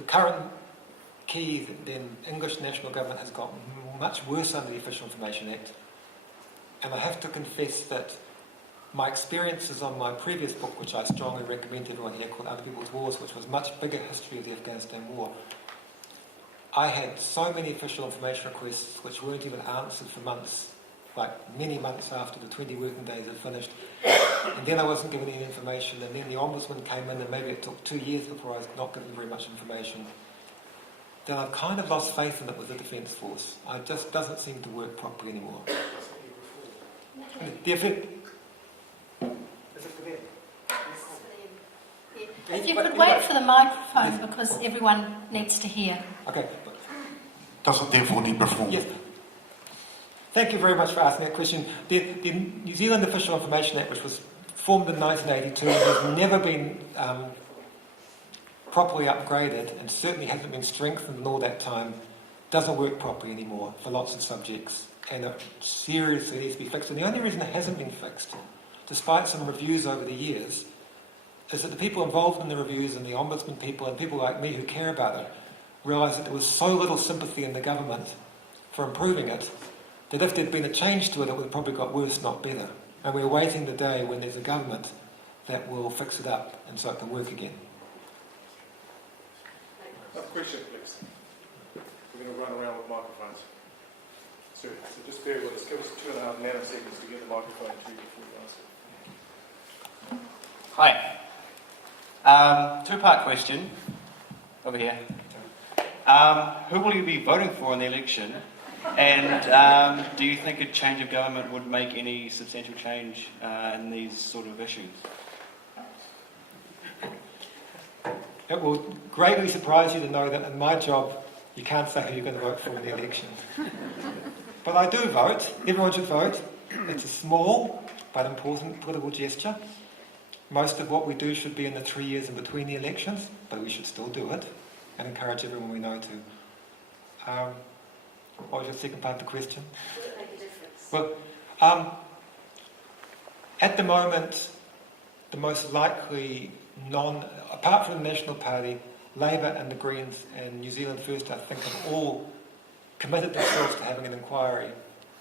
the current key, the English national government has got much worse under the Official Information Act. And I have to confess that my experiences on my previous book, which I strongly recommend to everyone here, called Other People's Wars, which was much bigger history of the Afghanistan war, I had so many official information requests which weren't even answered for months, like many months after the 20 working days had finished. And then I wasn't given any information, and then the Ombudsman came in, and maybe it took 2 years before I was not given very much information. Then I've kind of lost faith in it with the Defence Force. It just doesn't seem to work properly anymore. The effect... Is it for them? If you could wait for the microphone, because everyone needs to hear. Okay. Does it therefore need reform? Yes. Thank you very much for asking that question. The New Zealand Official Information Act, which was formed in 1982, has never been properly upgraded, and certainly hasn't been strengthened in all that time, doesn't work properly anymore for lots of subjects, and it seriously needs to be fixed. And the only reason it hasn't been fixed, despite some reviews over the years, is that the people involved in the reviews, and the Ombudsman people and people like me who care about it, realised that there was so little sympathy in the government for improving it, that if there'd been a change to it, it would have probably got worse, not better. And we're waiting the day when there's a government that will fix it up and so it can work again. Another question, please. We're going to run around with microphones. So just bear with us. Give us 2.5 nanoseconds to get the microphone to you before you answer. Hi. Two-part question. Over here. Who will you be voting for in the election? And do you think a change of government would make any substantial change in these sort of issues? It will greatly surprise you to know that in my job, you can't say who you're going to vote for in the election. But I do vote. Everyone should vote. It's a small but important political gesture. Most of what we do should be in the 3 years in between the elections, but we should still do it and encourage everyone we know to. What was your second part of the question? Would it make a difference? Well, at the moment, the most likely apart from the National Party, Labour and the Greens and New Zealand First, I think, have all committed themselves to having an inquiry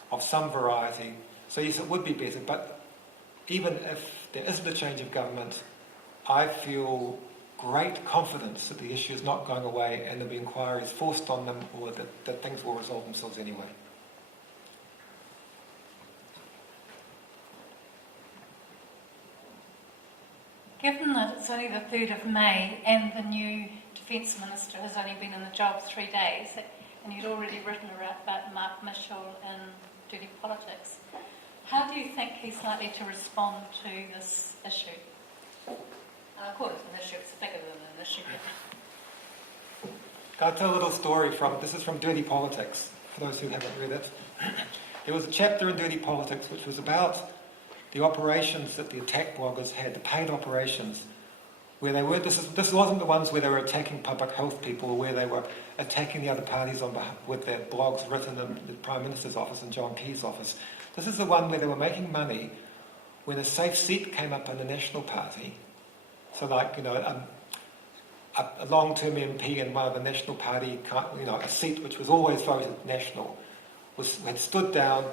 of some variety. So yes, it would be better, but even if there isn't a change of government, I feel great confidence that the issue is not going away and there'll be inquiries forced on them, or that things will resolve themselves anyway. Given that it's only the 3rd of May and the new Defence Minister has only been in the job 3 days, and you'd already written about Mark Mitchell and dirty politics, how do you think he's likely to respond to this issue? Of course, it's an issue, it's bigger than an issue. I'll tell a little story this is from Dirty Politics, for those who haven't read it. There was a chapter in Dirty Politics which was about the operations that the attack bloggers had, the paid operations, where they were, this wasn't the ones where they were attacking public health people, or where they were attacking the other parties with their blogs written in the Prime Minister's office and John Key's office. This is the one where they were making money when a safe seat came up in the National Party. So like, a long-term MP in one of the National Party, a seat which was always voted national, had stood down,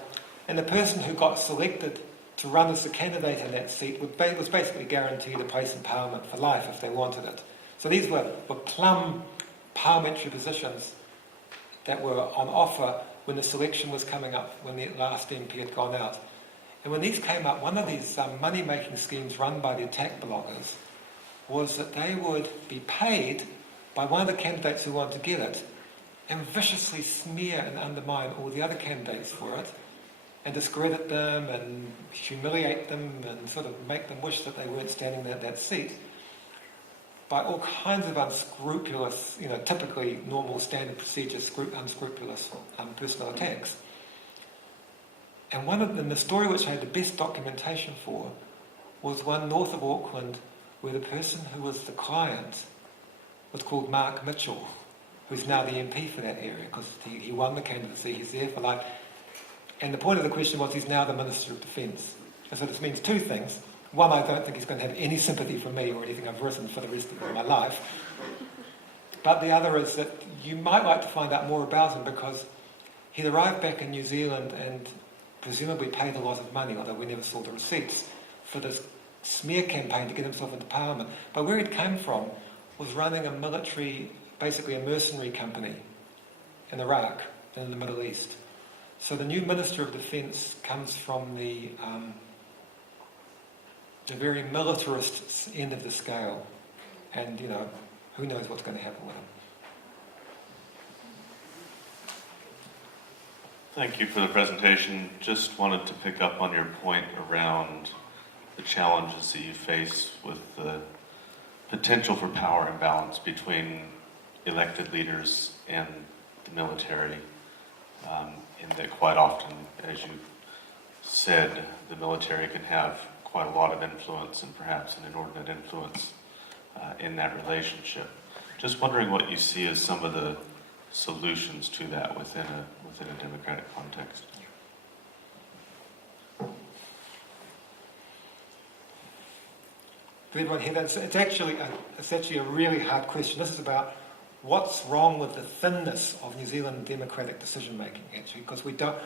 and the person who got selected to run as a candidate in that seat was basically guaranteed a place in Parliament for life if they wanted it. So these were plum parliamentary positions that were on offer when the selection was coming up, when the last MP had gone out. And when these came up, one of these money-making schemes run by the attack bloggers was that they would be paid by one of the candidates who wanted to get it and viciously smear and undermine all the other candidates for it and discredit them and humiliate them and sort of make them wish that they weren't standing there at that seat by all kinds of unscrupulous, typically normal standard procedures, unscrupulous personal attacks. And one of them, the story which I had the best documentation for, was one north of Auckland where the person who was the client was called Mark Mitchell, who's now the MP for that area because he won the candidacy. He's there for life. And the point of the question was he's now the Minister of Defence. And so this means two things. One, I don't think he's going to have any sympathy from me or anything I've written for the rest of my life. But the other is that you might like to find out more about him because he'd arrived back in New Zealand and presumably paid a lot of money, although we never saw the receipts, for this smear campaign to get himself into Parliament. But where he'd come from was running a military, basically a mercenary company in Iraq and in the Middle East. So the new Minister of Defence comes from the very militarist end of the scale. And, you know, who knows what's going to happen with him. Thank you for the presentation. Just wanted to pick up on your point around the challenges that you face with the potential for power imbalance between elected leaders and the military, in that quite often, as you said, the military can have quite a lot of influence and perhaps an inordinate influence in that relationship. Just wondering what you see as some of the solutions to that within a democratic context. For everyone here, it's actually a really hard question. This is about what's wrong with the thinness of New Zealand democratic decision making, actually, because we don't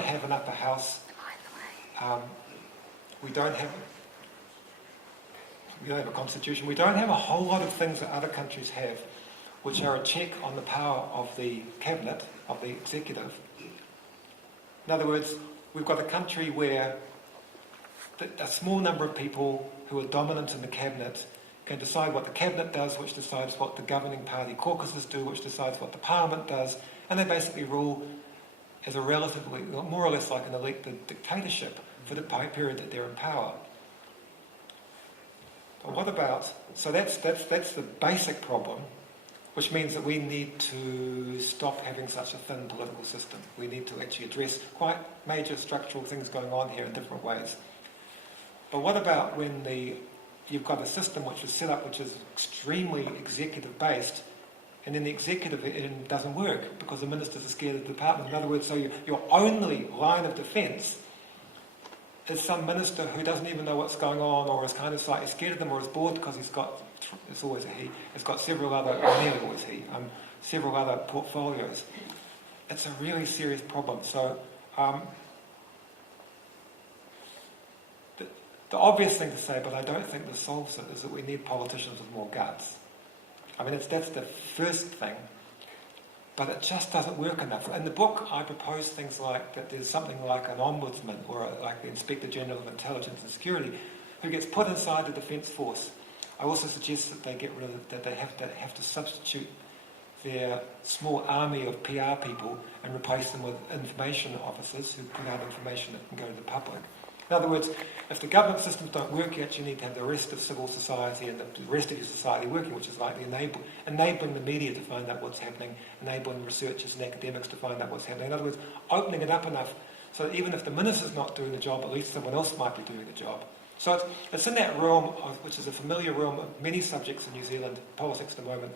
have an upper house. We don't have a constitution. We don't have a whole lot of things that other countries have, which are a check on the power of the cabinet, of the executive. In other words, we've got a country where a small number of people who are dominant in the cabinet can decide what the cabinet does, which decides what the governing party caucuses do, which decides what the parliament does, and they basically rule as a relatively, more or less like an elected dictatorship for the period that they're in power. But what about, so that's the basic problem, which means that we need to stop having such a thin political system. We need to actually address quite major structural things going on here in different ways. But what about when you've got a system which is set up which is extremely executive-based, and then the executive end doesn't work because the ministers are scared of the department. In other words, so your only line of defence is some minister who doesn't even know what's going on, or is kind of slightly scared of them, or is bored because it's always a he, has got several other, nearly always he, several other portfolios. It's a really serious problem. So the obvious thing to say, but I don't think this solves it, is that we need politicians with more guts. I mean, that's the first thing, but it just doesn't work enough. In the book, I propose things like that there's something like an ombudsman or like the Inspector General of Intelligence and Security who gets put inside the Defence Force. I also suggest that they get rid of that they have to substitute their small army of PR people and replace them with information officers who put out information that can go to the public. In other words, if the government systems don't work, you actually need to have the rest of civil society and the rest of your society working, which is like enabling the media to find out what's happening, enabling researchers and academics to find out what's happening. In other words, opening it up enough so that even if the minister's not doing the job, at least someone else might be doing the job. So it's in that realm, which is a familiar realm of many subjects in New Zealand politics at the moment,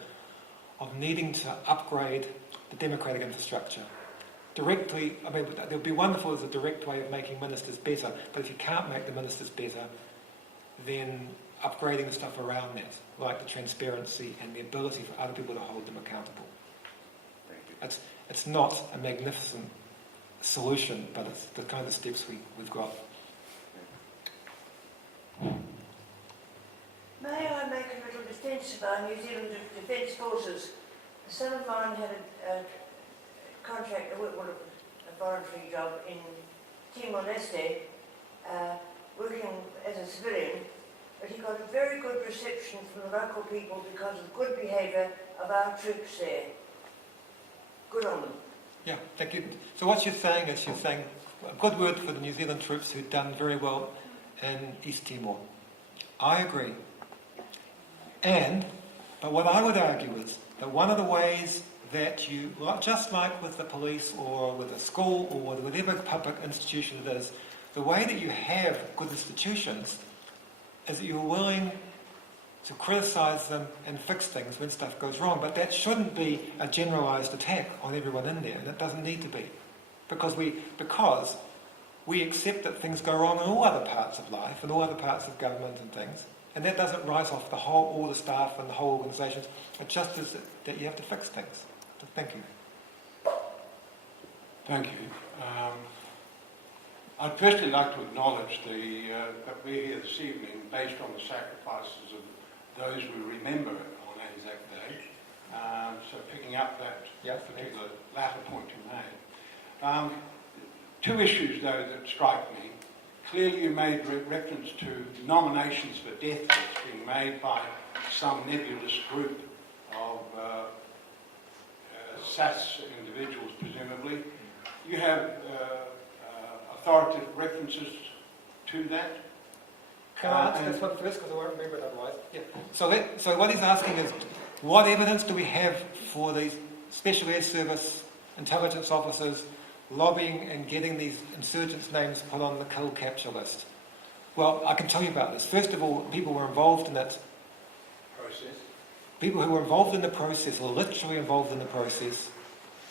of needing to upgrade the democratic infrastructure. Directly, I mean, it would be wonderful as a direct way of making ministers better, but if you can't make the ministers better, then upgrading the stuff around that, like the transparency and the ability for other people to hold them accountable. It's not a magnificent solution, but it's the kind of steps we've got. May I make a little defence of our New Zealand Defence Forces? A son of mine had a contract, a voluntary job in Timor-Leste, working as a civilian, but he got a very good reception from the local people because of good behaviour of our troops there. Good on them. Yeah, thank you. So what you're saying is a good word for the New Zealand troops who've done very well in East Timor. I agree. But what I would argue is that one of the ways that you, just like with the police or with a school or with whatever public institution it is, the way that you have good institutions is that you're willing to criticise them and fix things when stuff goes wrong. But that shouldn't be a generalised attack on everyone in there, and it doesn't need to be. Because we accept that things go wrong in all other parts of life, and all other parts of government and things, And that doesn't write off all the staff and the whole organisations. It just is that you have to fix things. So thank you. Thank you. I'd firstly like to acknowledge that we're here this evening based on the sacrifices of those we remember on Anzac Day. So picking up that particular latter point you made. Two issues, though, that strike me. Clearly you made reference to nominations for death lists being made by some nebulous group of SAS individuals, presumably. You have authoritative references to that? Can I answer this one first, because I won't remember it otherwise? Yeah. So what he's asking is, what evidence do we have for these Special Air Service intelligence officers lobbying and getting these insurgents' names put on the kill capture list? Well, I can tell you about this. First of all, people were involved in that Process. People who were involved in the process, or literally involved in the process,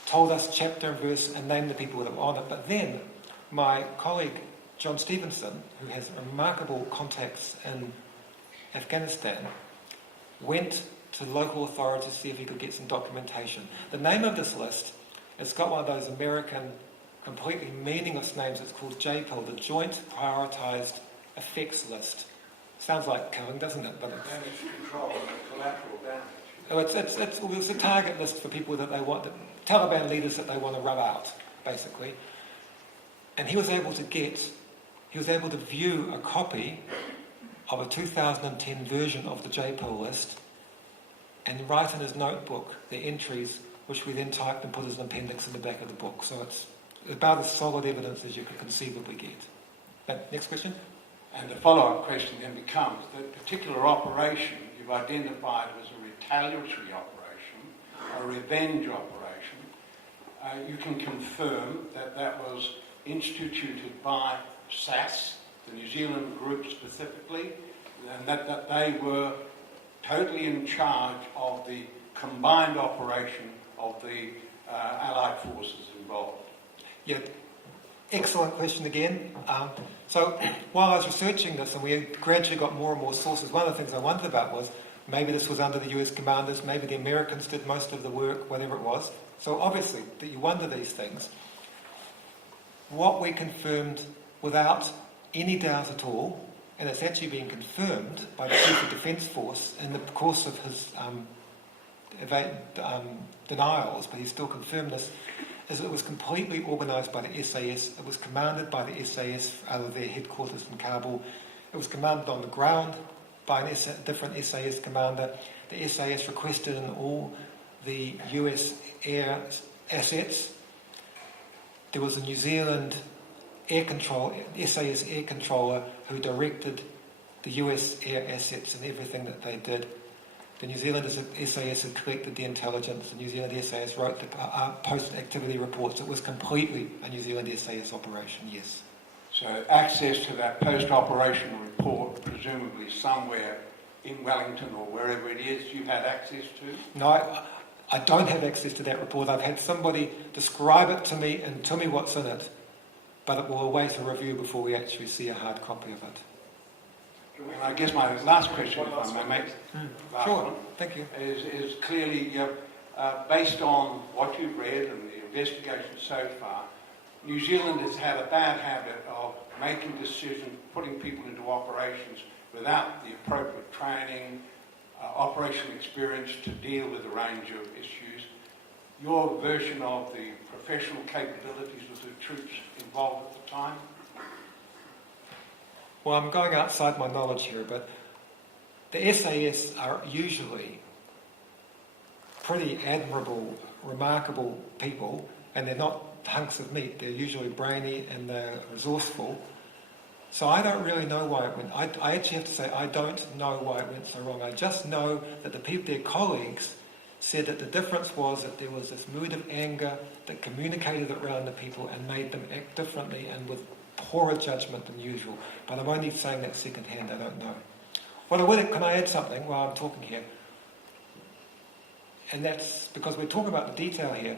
told us chapter and verse and named the people that were on it. But then my colleague John Stephenson, who has remarkable contacts in Afghanistan, went to local authorities to see if he could get some documentation. The name of this list, it's got one of those American, completely meaningless names. It's called JPIL, the Joint Prioritised Effects List. Sounds like killing, doesn't it? But Damage control, collateral damage. oh, it's a target list for people that they want, the Taliban leaders that they want to rub out, basically. And he was able to view a copy of a 2010 version of the JPIL list and write in his notebook the entries, which we then typed and put as an appendix in the back of the book. So it's about as solid evidence as you could conceivably get. Next question? And the follow-up question then becomes, that particular operation you've identified as a retaliatory operation, a revenge operation. You can confirm that that was instituted by SAS, the New Zealand group specifically, and that they were totally in charge of the combined operation of the Allied forces involved. Yeah, excellent question again. So while I was researching this and we gradually got more and more sources, one of the things I wondered about was maybe this was under the US commanders, maybe the Americans did most of the work, whatever it was. So obviously that you wonder these things. What we confirmed without any doubt at all, and it's actually been confirmed by the Chief of Defence Force in the course of his denials, but he still confirmed this, is it was completely organised by the SAS. It was commanded by the SAS out of their headquarters in Kabul. It was commanded on the ground by a different SAS commander. The SAS requested in all the US air assets. There was a New Zealand SAS air controller who directed the US air assets and everything that they did. The New Zealand SAS had collected the intelligence. The New Zealand SAS wrote the post-activity reports. It was completely a New Zealand SAS operation, yes. So access to that post-operational report, presumably somewhere in Wellington or wherever it is, you've had access to? No, I don't have access to that report. I've had somebody describe it to me and tell me what's in it, but it will await a review before we actually see a hard copy of it. And I guess my last question, if I may make, Sure, thank you. is clearly based on what you've read and the investigation so far. New Zealand has had a bad habit of making decisions, putting people into operations without the appropriate training, operational experience to deal with a range of issues. Your version of the professional capabilities of the troops involved at the time? Well, I'm going outside my knowledge here, but the SAS are usually pretty admirable, remarkable people, and they're not hunks of meat. They're usually brainy and they're resourceful. So I don't really know why it went. I actually have to say I don't know why it went so wrong. I just know that their colleagues said that the difference was that there was this mood of anger that communicated it around the people and made them act differently and with poorer judgment than usual. But I'm only saying that second hand, I don't know. Can I add something while I'm talking here? And that's because we're talking about the detail here.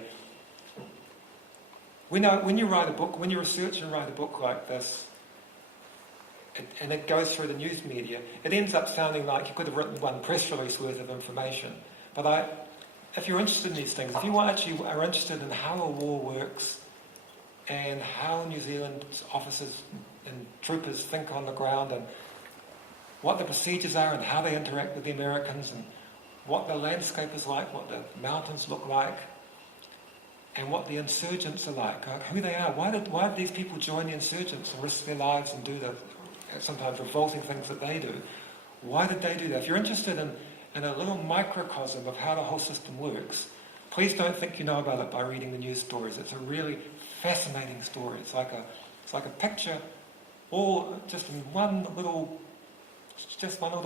We know when you write a book, when you research and write a book like this, and it goes through the news media, it ends up sounding like you could have written one press release worth of information. But if you're interested in these things, if you actually are interested in how a war works and how New Zealand's officers and troopers think on the ground and what the procedures are and how they interact with the Americans and what the landscape is like, what the mountains look like, and what the insurgents are like, who they are. Why did these people join the insurgents and risk their lives and do the sometimes revolting things that they do? Why did they do that? If you're interested in a little microcosm of how the whole system works, please don't think you know about it by reading the news stories. It's a really fascinating story. It's like a picture, all just in one little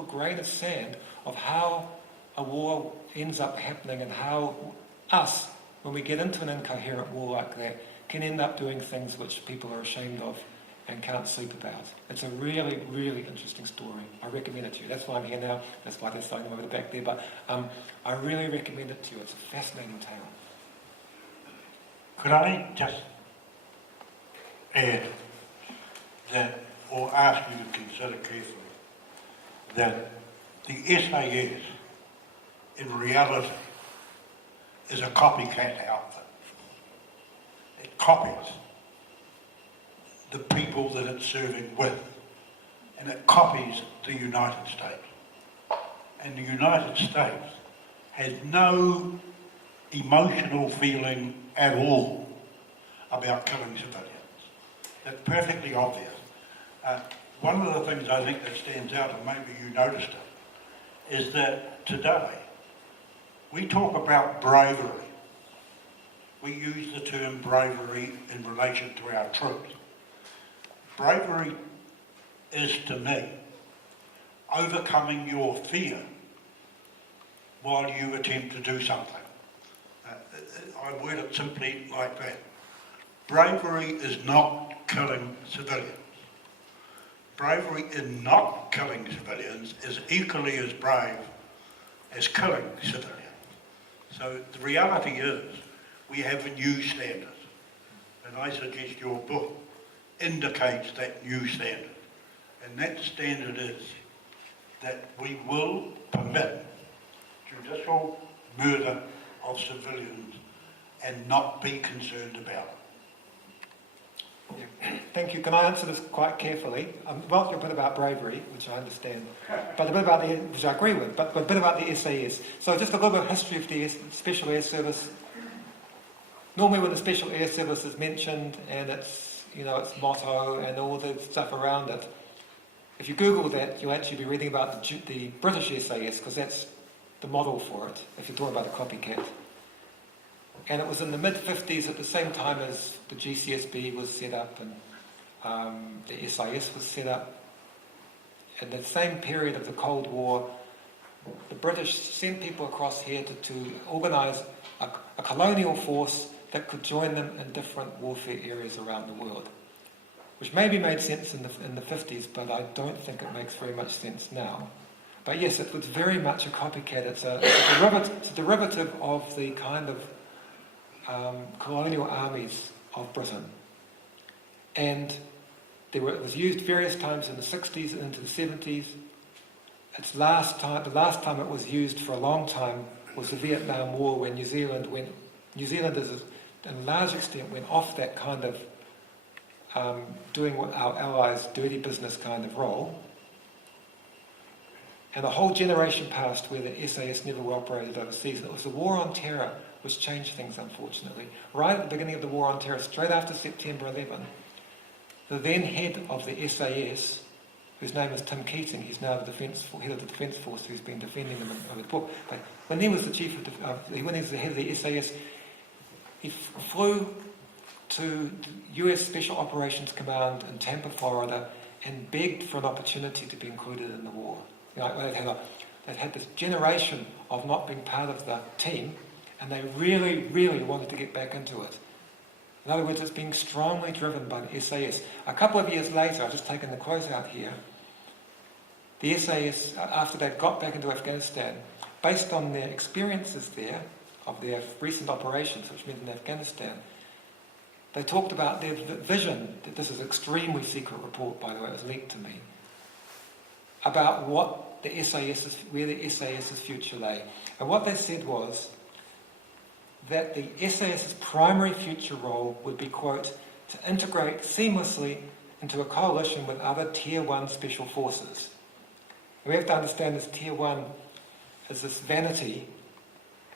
grain of sand of how a war ends up happening and how us, when we get into an incoherent war like that, can end up doing things which people are ashamed of and can't sleep about. It's a really, really interesting story. I recommend it to you. That's why I'm here now. That's why they're starting over the back there. But I really recommend it to you. It's a fascinating tale. Could I just add that, or ask you to consider carefully, that the SAS, in reality, is a copycat outfit. It copies the people that it's serving with, and it copies the United States. And the United States has no emotional feeling at all about killing civilians. That's perfectly obvious. One of the things I think that stands out, and maybe you noticed it, is that today we talk about bravery. We use the term bravery in relation to our troops. Bravery is, to me, overcoming your fear while you attempt to do something. I word it simply like that. Bravery is not killing civilians. Bravery in not killing civilians is equally as brave as killing civilians. So the reality is we have a new standard, and I suggest your book indicates that new standard. And that standard is that we will permit judicial murder of civilians and not be concerned about it. Yeah. Thank you. Can I answer this quite carefully? Well, a bit about bravery, which I understand, but a bit about which I agree with, but a bit about the SAS. So just a little bit of history of the Special Air Service. Normally when the Special Air Service is mentioned and its motto and all the stuff around it, if you Google that, you'll actually be reading about the British SAS, because that's the model for it, if you're talking about a copycat. And it was in the mid-50s, at the same time as the GCSB was set up and the SAS was set up. In the same period of the Cold War, the British sent people across here to organise a colonial force that could join them in different warfare areas around the world, which maybe made sense in the 50s, but I don't think it makes very much sense now. But yes, it was very much a copycat. It's a derivative of the kind of colonial armies of Britain. And it was used various times in the 60s and into the 70s. The last time it was used for a long time was the Vietnam War, when New Zealanders, in a large extent, went off that kind of doing what our allies' dirty business kind of role. And a whole generation passed where the SAS never were operated overseas. And it was the War on Terror which changed things, unfortunately. Right at the beginning of the War on Terror, straight after September 11, the then head of the SAS, whose name is Tim Keating, he's now the head of the Defence Force, who's been defending them in the book. But when he was the when he was the head of the SAS, he flew to the US Special Operations Command in Tampa, Florida, and begged for an opportunity to be included in the war. They'd had this generation of not being part of the team, and they really, really wanted to get back into it. In other words, it's being strongly driven by the SAS. A couple of years later, I've just taken the quote out here, the SAS, after they'd got back into Afghanistan, based on their experiences there, of their recent operations, which meant in Afghanistan, they talked about their vision. This is an extremely secret report, by the way, it was leaked to me. about what the SAS's, where the SAS's future lay. And what they said was that the SAS's primary future role would be, quote, to integrate seamlessly into a coalition with other Tier 1 special forces. We have to understand this Tier 1 as this vanity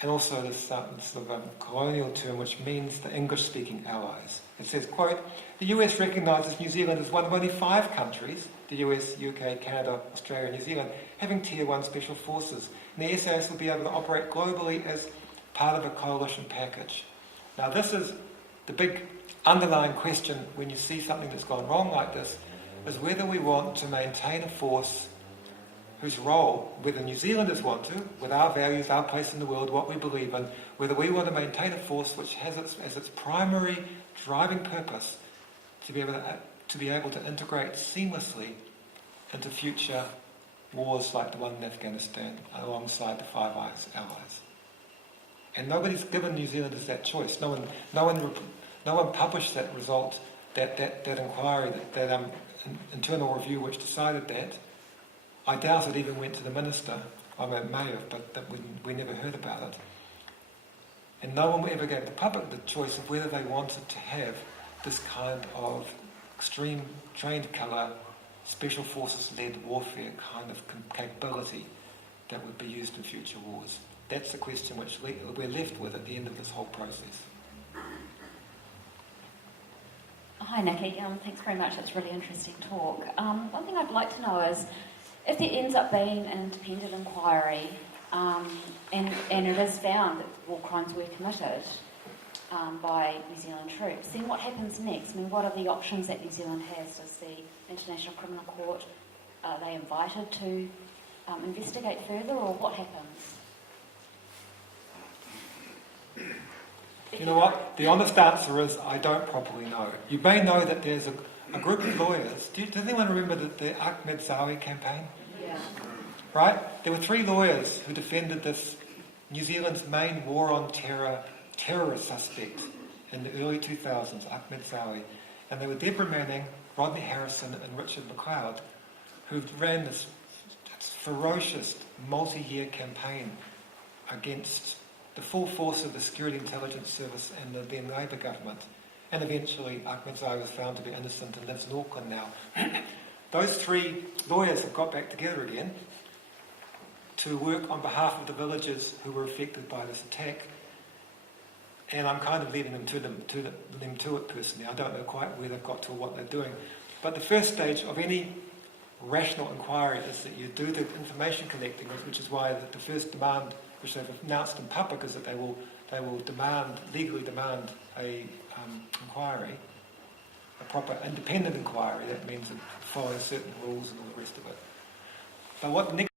and also this sort of colonial term which means the English-speaking allies. It says, quote, the US recognises New Zealand as one of only 5 countries, the US, UK, Canada, Australia and New Zealand, having Tier 1 special forces. And the SAS will be able to operate globally as part of a coalition package. Now this is the big underlying question when you see something that's gone wrong like this, is whether we want to maintain a force whose role, whether New Zealanders want to, with our values, our place in the world, what we believe in, whether we want to maintain a force which has as its primary driving purpose to be able to integrate seamlessly into future wars like the one in Afghanistan alongside the Five Eyes allies. And nobody's given New Zealanders that choice. No one published that result, that inquiry, that internal review which decided that. I doubt it even went to the minister. I mean, it may have, but we never heard about it. And no one ever gave the public the choice of whether they wanted to have this kind of extreme trained colour, special forces-led warfare kind of capability that would be used in future wars. That's the question which we're left with at the end of this whole process. Hi Nicky, thanks very much, it's a really interesting talk. One thing I'd like to know is, if there ends up being an independent inquiry and it is found that war crimes were committed by New Zealand troops, then what happens next? I mean, what are the options that New Zealand has? Does the International Criminal Court, are they invited to investigate further, or what happens? You know what? The honest answer is I don't properly know. You may know that there's a group of lawyers. Does anyone remember the Ahmed Zawi campaign? Yeah. Right? There were 3 lawyers who defended this New Zealand's main war on terror terrorist suspect in the early 2000s, Ahmed Zawi. And they were Deborah Manning, Rodney Harrison and Richard McLeod, who ran this ferocious multi-year campaign against the full force of the Security Intelligence Service and the then Labour government. And eventually Ahmed Zawi was found to be innocent and lives in Auckland now. Those 3 lawyers have got back together again to work on behalf of the villagers who were affected by this attack. And I'm kind of leaving them to it personally. I don't know quite where they've got to or what they're doing. But the first stage of any rational inquiry is that you do the information collecting, which is why the first demand, which they've announced in public, is that they will legally demand a inquiry, a proper independent inquiry. That means following certain rules and all the rest of it. But what Nick